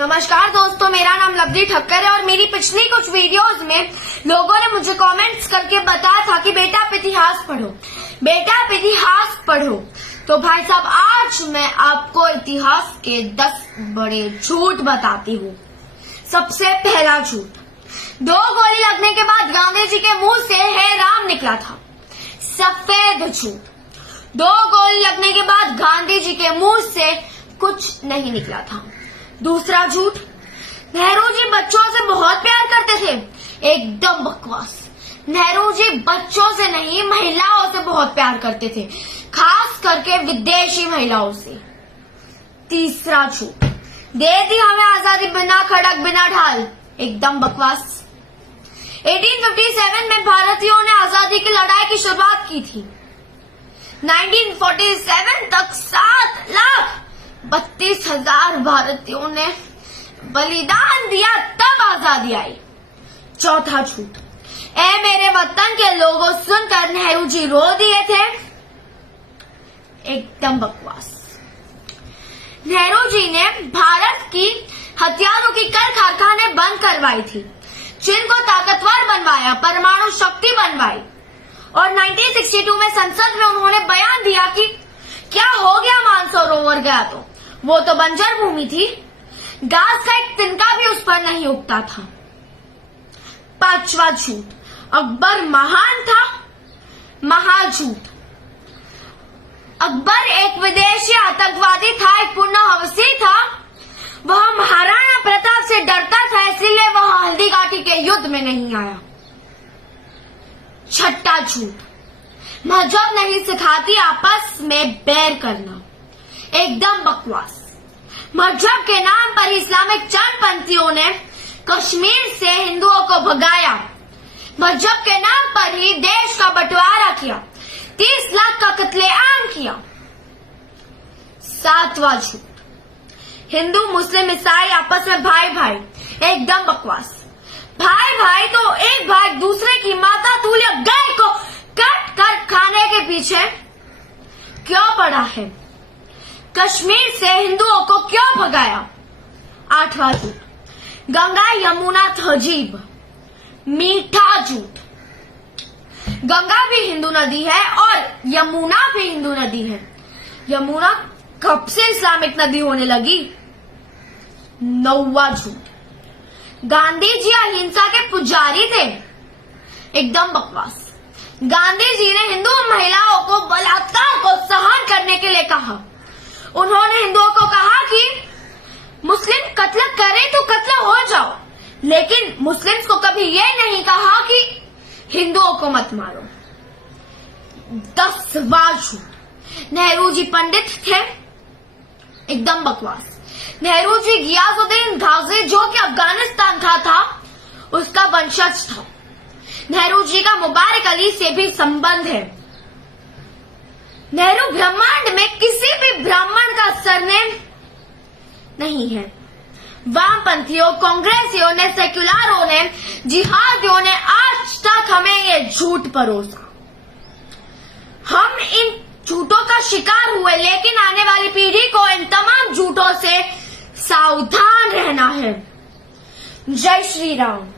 नमस्कार दोस्तों, मेरा नाम लवली ठक्कर है और मेरी पिछली कुछ वीडियोस में लोगों ने मुझे कमेंट्स करके बताया था कि बेटा आप इतिहास पढ़ो, बेटा आप इतिहास पढ़ो। तो भाई साहब, आज मैं आपको इतिहास के 10 बड़े झूठ बताती हूँ। सबसे पहला झूठ, 2 गोली लगने के बाद गांधी जी के मुंह से हे राम निकला था। सफेद झूठ, 2 गोली लगने के बाद गांधी जी के मुंह से कुछ नहीं निकला था। दूसरा झूठ, नेहरू जी बच्चों से बहुत प्यार करते थे। एकदम बकवास। नेहरू जी बच्चों से नहीं, महिलाओं से बहुत प्यार करते थे, खास करके विदेशी महिलाओं से। तीसरा झूठ, दे दी हमें आजादी बिना खड़क बिना ढाल। एकदम बकवास। 1857 में भारतीयों ने आजादी की लड़ाई की शुरुआत की थी। 1947 तक 7,32,000 भारतीयों ने बलिदान दिया, तब आजादी आई। चौथा झूठ, ए मेरे वतन के लोगों सुनकर नेहरू जी रो दिए थे। एकदम बकवास। नेहरू जी ने भारत की हथियारों की कल कारखाने बंद करवाई थी, चीन को ताकतवर बनवाया, परमाणु शक्ति बनवाई और 1962 में संसद में उन्होंने बयान दिया कि क्या हो गया, मानसरोवर गया तो वो तो बंजर भूमि थी, घास का एक तिनका भी उस पर नहीं उगता था। पांचवा झूठ, अकबर महान था। महाझूठ। अकबर एक विदेशी आतंकवादी था, एक पूर्ण हवसी था। वह महाराणा प्रताप से डरता था, इसलिए वह हल्दीघाटी के युद्ध में नहीं आया। छठा झूठ, मजहब नहीं सिखाती आपस में बैर करना। एकदम बकवास। मजहब के नाम पर इस्लामिक चरमपंथियों ने कश्मीर से हिंदुओं को भगाया। मजहब के नाम पर ही देश का बंटवारा किया, 30 लाख का कत्लेआम किया। सातवां झूठ, हिंदू मुस्लिम ईसाई आपस में भाई भाई। एकदम बकवास। भाई भाई तो एक भाई दूसरे की माता तुल्य गाय को कट कर खाने के पीछे क्यों पड़ा है? कश्मीर से हिंदुओं को क्यों भगाया? आठवां झूठ, गंगा यमुना तहजीब। मीठा झूठ। गंगा भी हिंदू नदी है और यमुना भी हिंदू नदी है। यमुना कब से इस्लामिक नदी होने लगी? नौवां झूठ, गांधी जी अहिंसा के पुजारी थे। एकदम बकवास। गांधी जी ने हिंदू महिलाओं को बलात्कार को सहन करने के लिए कहा। उन्होंने हिंदुओं को कहा कि मुस्लिम कत्ल करे तो कत्ल हो जाओ, लेकिन मुस्लिम्स को कभी यह नहीं कहा कि हिंदुओं को मत मारो। 10वां झूठ, नेहरू जी पंडित थे। एकदम बकवास। नेहरू जी गियासुद्दीन गाजी, जो कि अफगानिस्तान का था, उसका वंशज था। नेहरू जी का मुबारक अली से भी संबंध है। नेहरू ब्रह्मांड में किसी भी ब्राह्मण का सरनेम नहीं है। वामपंथियों, कांग्रेसियों ने, सेक्युलरों ने, जिहादियों ने आज तक हमें ये झूठ परोसा। हम इन झूठों का शिकार हुए, लेकिन आने वाली पीढ़ी को इन तमाम झूठों से सावधान रहना है। जय श्री राम।